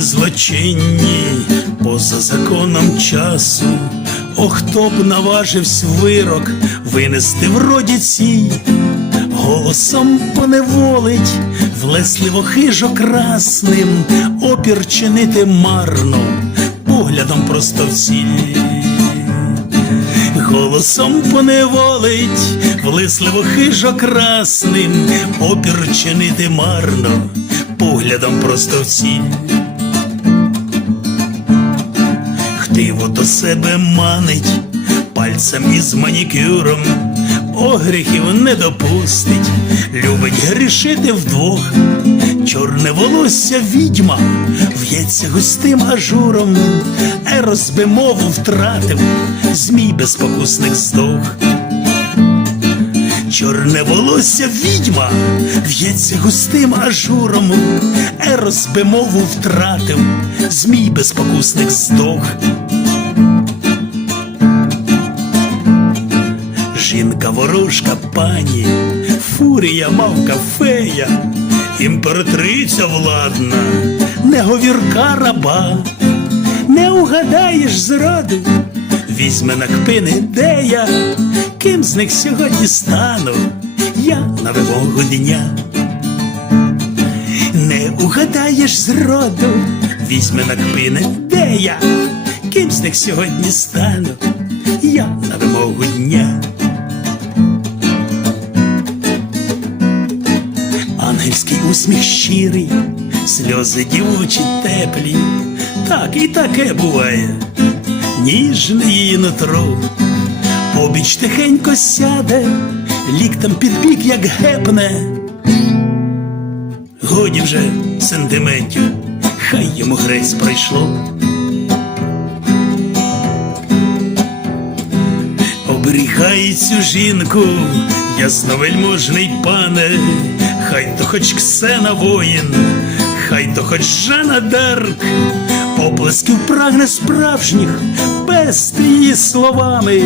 злочинні, поза законом часу. О, хто б наважився вирок винести в роді цій, голосом поневолить, влесливо хижо красним, опір чинити марно, поглядом просто в ціль. Голосом поневолить, влесливо хижо красним, опір чинити марно, поглядом просто в ціль. Хтиво до себе манить, пальцем із манікюром, огріхів не допустить, любить грішити вдвох. Чорне волосся відьма в'ється густим ажуром, ерос би мову втратив, змій безпокусних здох. Чорне волосся відьма в'ється густим ажуром, ерос би мову втратив, змій безпокусних здох. Жінка ворожка пані, фурія мавка фея, імператриця владна, неговірка раба, не угадаєш зраду, візьме на кпини, де я, ким з них сьогодні стану, я на вимогу дня. Не угадаєш зроду, візьме на кпини, де я, ким з них сьогодні стану, я на вимогу дня. Ангельський усміх щирий, сльози дівочі теплі, так і таке буває, ніжне її нутро, обіч тихенько сяде, ліктем під бік, як гепне. Годі вже сентиментів, хай йому грець пройшло. Оберігай цю жінку, ясновельможний пане, хай то хоч Ксена воїн, хай то хоч Жана Дарк, оплесків прагне справжніх, пести її словами,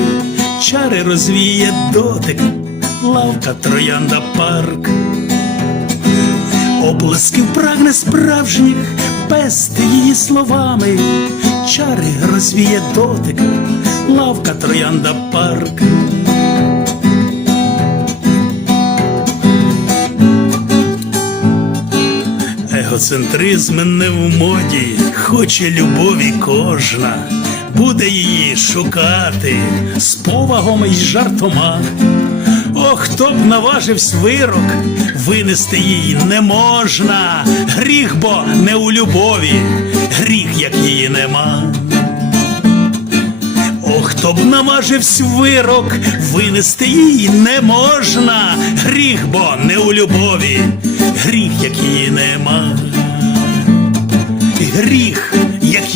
чари розвіє дотик, лавка троянда парк. Оплесків прагне справжніх, пести її словами, чари розвіє дотик, лавка троянда парк. Егоцентризм не в моді, хоче любові кожна, буде її шукати з повагом і жартома. О, хто б наважився вирок, винести їй не можна. Гріх, бо не у любові, гріх, як її нема. О, хто б наважився вирок, винести їй не можна. Гріх, бо не у любові, як її нема. Гріх, як